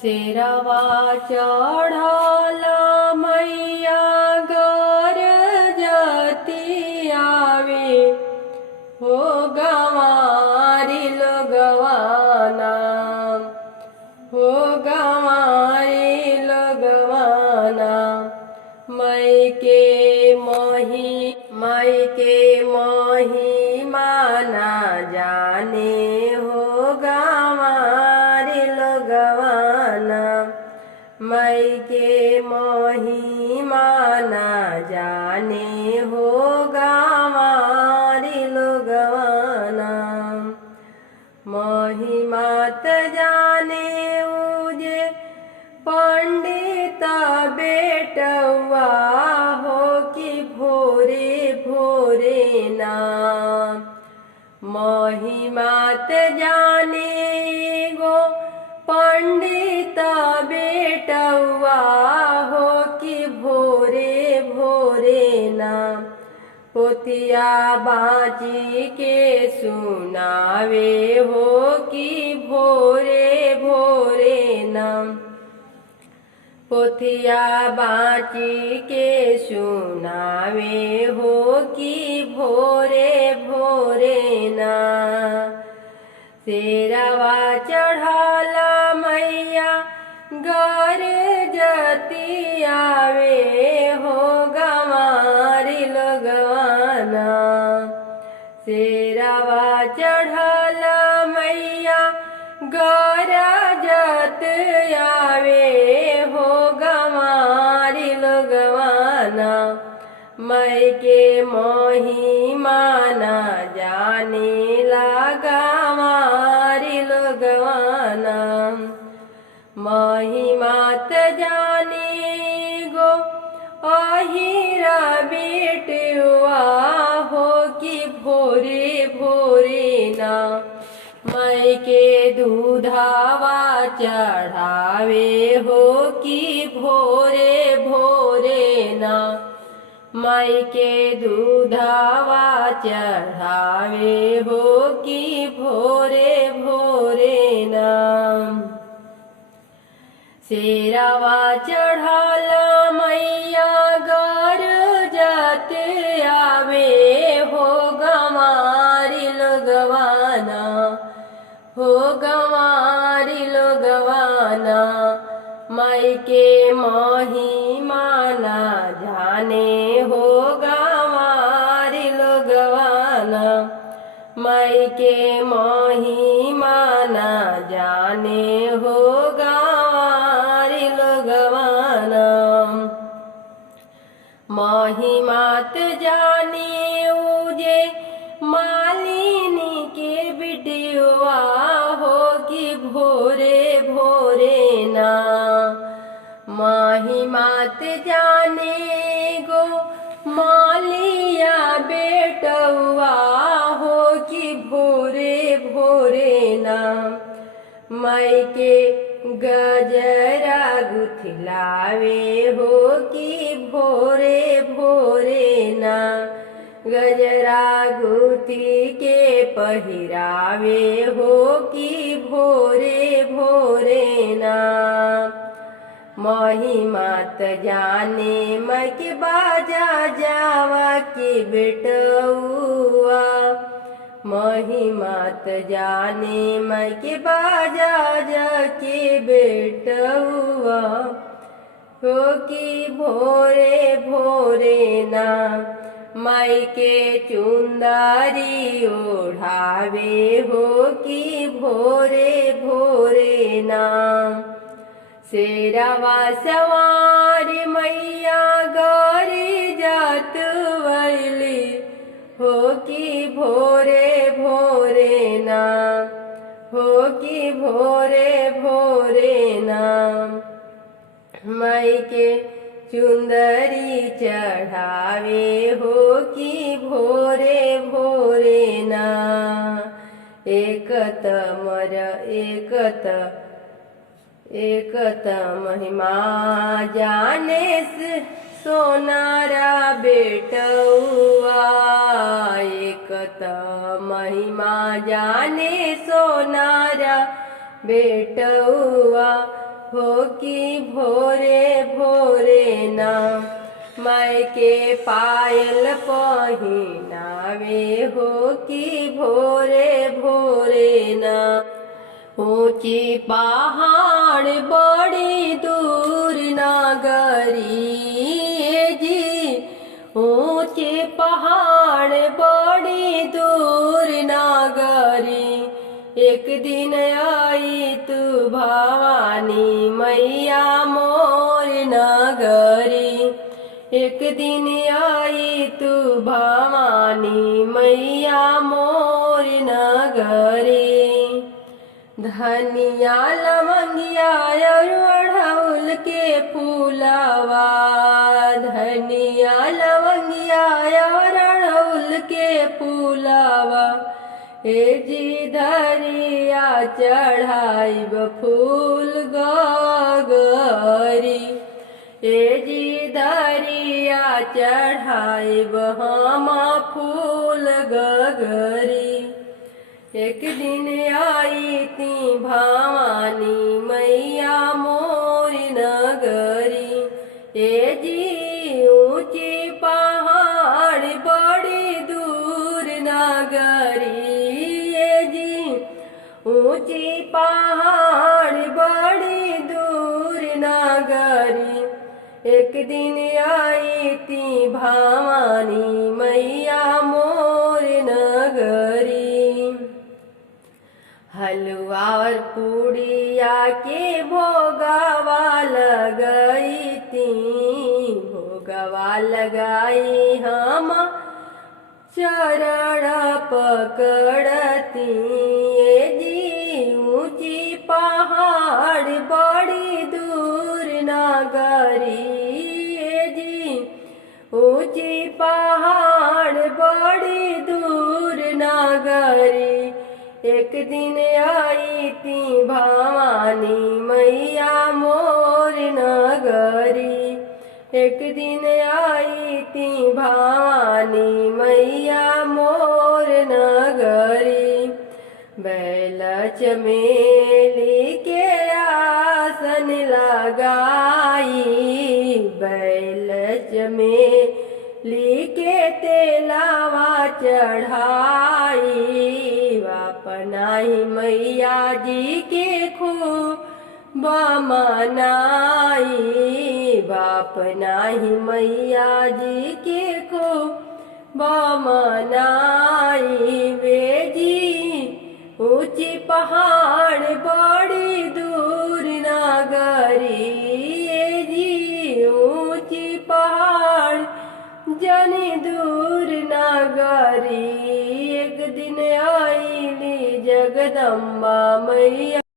शेरवा चढ़ला मैया गरजती आवे हो गंवारी लोगवाना हो गंवारी लोगवाना मई के मोही माना जाने हो गंवारी लोगवाना मई के मोही माना जाने हो गंवारी लोगवाना महिमात जाने उजे पंडित बेटवा हो कि भोरे भोरे नाम महिमात जाने गो पंडित बेटवा हो कि भोरे भोरे नाम पोतिया बाची के सुनावे हो कि भोरे भोरे नाम पोथिया बाची के सुनावे हो कि भोरे भोरे ना शेरवा चढ़ाला मैया गरजती आवे हो गंवारी लोगवाना शेरवा चढ़ाला मैया गरजत आवे हो गंवारी लोगवाना मई के मोही माना जाने लगा गंवारी लोगवाना महिमात जाने गो अहिरा बेटवा हो कि भोरे भोरे ना मई के दूधावा चढ़ावे हो कि भोरे भोरे ना मई के दूधावा चढ़ावे हो कि भोरे भोरे ना शेरवा चढ़ाला मैया गरजत आवे हो गंवारी लोगवाना हो गंवारी लोगवाना मई के मोही माना जाने हो गंवारी लोगवाना मई के मोही माना जाने हो गंवारी लोगवाना महिमात जाने उजे मालिनी के बिटिया हो कि भोरे भोरे ना महिमात जाने गो मालिया बेटवा हो कि भोरे भोरे ना मई के गजरा गुथलावे हो कि भोरे भोरे ना गजरा गुथी के पहिरावे हो कि भोरे भोरे ना महिमात जाने मई के बाजा जावा के बेटुआ महिमात जाने मई के बाजा जाके बेटुआ हो कि भोरे भोरे ना मई के चुंदारी ओढ़ावे हो कि भोरे भोरे ना शेरवा सवारी मैया गरजत वैली हो कि भोरे भोरे ना हो कि भोरे भोरे ना मई के चुंदरी चढ़ावे हो कि भोरे भोरे ना एकत महिमा जाने सोनारा बेटुआ एक महिमा जाने सोनारा बेटौआ हो कि भोरे भोरे ना माई के पायल पहिनावे हो कि भोरे भोरे ना ऊंची पहाड़ बड़ी दूर नगरी जी ऊंचे पहाड़ बड़ी दूर नगरी एक दिन आई तू भवानी मैया मोर नगरी एक दिन आई तू भवानी मैया मोर नगरी धनिया लवंगिया अड़हुल के फूलवा धनिया लवंगिया अड़हुल के फूलवा ए जी धरिया चढ़ाइब फूल गगरी ए जी धरिया चढ़ाइब हम फूल गगरी एक दिन आई ती भवानी मैया मोर नगरी ए जी ऊंची पहाड़ बड़ी दूर नगरी ए जी ऊंची पहाड़ बड़ी दूर नगरी एक दिन आई ती भवानी मैया मोर नगरी हलवा और पूड़िया के भोगवा लगाई ती भोगवा लगाई हम चरण पकड़ती जी ऊंची पहाड़ बड़ी दूर नगरी जी ऊंची पहाड़ बड़ी दूर नगरी एक दिन आई ती भवानी मैया मोर नगरी एक दिन आई ती भवानी मैया मोर नगरी बैल चमेली के आसन लगाई बैल चमेली के तेलावा चढ़ाई अपनाई मैया जी के खूब मनाई बाप नाही मैया जी के खूब मनाई वे जी ऊंची पहाड़ बड़ी दूर नगरी जी ऊंची पहाड़ जनी दूर नगरी एक दिन आईली जगदम्बा मैया